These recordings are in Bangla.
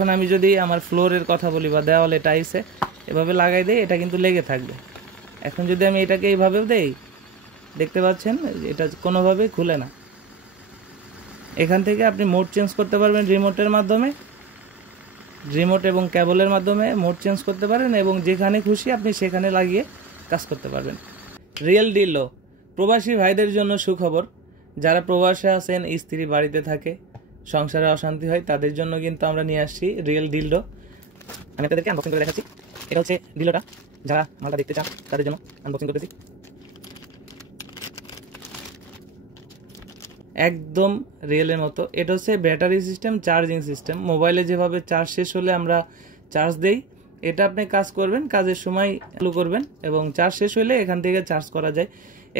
এখন আমি যদি আমার ফ্লোরের কথা বলি বা দেওয়ালে টাইলসে এভাবে লাগাই দেই, এটা কিন্তু লেগে থাকবে। এখন যদি আমি এটাকে এইভাবেও দেই, দেখতে পাচ্ছেন এটা কোনোভাবেই খুলে না। এখান থেকে আপনি মোড চেঞ্জ করতে পারবেন রিমোটের মাধ্যমে, রিমোট এবং কেবলের মাধ্যমে মোড চেঞ্জ করতে পারেন এবং যেখানে খুশি আপনি সেখানে লাগিয়ে কাজ করতে পারবেন। রিয়েল ডিলো প্রবাসী ভাইদের জন্য সুখবর। যারা প্রবাসে আছেন, স্ত্রী বাড়িতে থাকে, সংসারে অশান্তি হয়, তাদের জন্য কিন্তু আমরা নিয়ে আসছি রিয়েল ডিলো। আমি আপনাদেরকে আনবক্সিং করে দেখাচ্ছি। এটা হচ্ছে ডিলোটা, যারা মালটা দেখতে চান তাদের জন্য আনবক্সিং করতেছি। একদম রিয়েলের মতো। এটা হচ্ছে ব্যাটারি সিস্টেম, চার্জিং সিস্টেম। মোবাইলে যেভাবে চার্জ শেষ হলে আমরা চার্জ দেই, এটা আপনি কাজ করবেন, কাজের সময় চালু করবেন এবং চার্জ শেষ হলে এখান থেকে চার্জ করা যায়।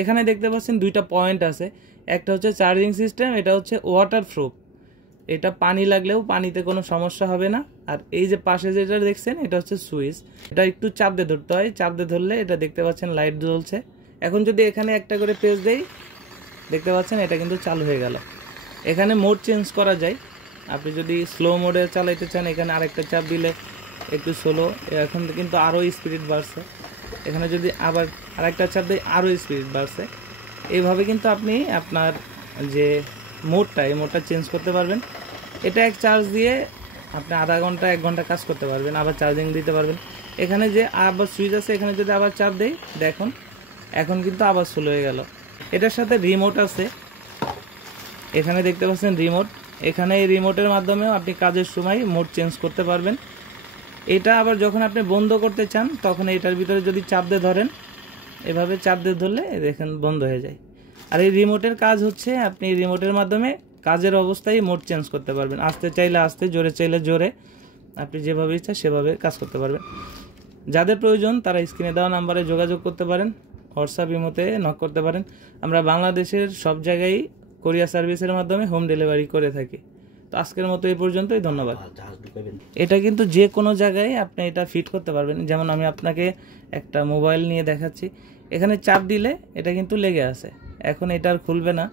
এখানে দেখতে পাচ্ছেন দুইটা পয়েন্ট আছে, একটা হচ্ছে চার্জিং সিস্টেম, এটা হচ্ছে ওয়াটার প্রুফ। এটা পানি লাগলেও পানিতে কোনো সমস্যা হবে না। আর এই যে পাশে যেটা দেখছেন এটা হচ্ছে সুইচ, এটা একটু চাপ দিয়ে ধরতে হয়, চাপ দিয়ে ধরলে এটা দেখতে পাচ্ছেন লাইট জ্বলছে। এখন যদি এখানে একটা করে পেজ দেই, দেখতে পাচ্ছেন এটা কিন্তু চালু হয়ে গেল। এখানে মোড চেঞ্জ করা যায়, আপনি যদি স্লো মোডে চালাইতে চান এখানে আরেকটা চাপ দিলে একটু স্লো, এখন কিন্তু আরও স্পিড বাড়ছে। এখানে যদি আবার আরেকটা চাপ দিই আরও স্পিড বাড়ছে। এইভাবে কিন্তু আপনি আপনার যে মোডটা, এই মোডটা চেঞ্জ করতে পারবেন। এটা এক চার্জ দিয়ে আপনি আধা ঘন্টা 1 ঘন্টা কাজ করতে পারবেন, আবার চার্জিং দিতে পারবেন। এখানে যে আবার সুইচ আছে, এখানে যদি আবার চাপ দেই দেখুন এখন কিন্তু আবার স্লো হয়ে গেল। এটার সাথে রিমোট আছে, এখানে দেখতে পাচ্ছেন রিমোট। এখানে এই রিমোটের মাধ্যমেও আপনি কাজের সময় মোড চেঞ্জ করতে পারবেন। এটা আবার যখন আপনি বন্ধ করতে চান তখন এটার ভিতরে যদি চাপ দিয়ে ধরেন, এভাবে চাপ দিয়ে ধরলে দেখেন বন্ধ হয়ে যায়। আর এই রিমোটের কাজ হচ্ছে আপনি রিমোটের মাধ্যমে কাজের অবস্থায় মোড চেঞ্জ করতে পারবেন, আস্তে চাইলে আস্তে, জোরে চাইলে জোরে, আপনি যেভাবে ইচ্ছা সেভাবে কাজ করতে পারবেন। যাদের প্রয়োজন তারা স্ক্রিনে দেওয়া নাম্বারে যোগাযোগ করতে পারেন, হোয়াটসঅ্যাপ ইমোতে নক করতে পারেন। আমরা বাংলাদেশের সব জায়গায় কোরিয়ার সার্ভিসের মাধ্যমে হোম ডেলিভারি করে থাকি। তো আজকের মতো এই পর্যন্তই, ধন্যবাদ। এটা কিন্তু যে কোনো জায়গায় আপনি এটা ফিট করতে পারবেন। যেমন আমি আপনাকে একটা মোবাইল নিয়ে দেখাচ্ছি, এখানে চাপ দিলে এটা কিন্তু লেগে আছে, এখন এটা আর খুলবে না।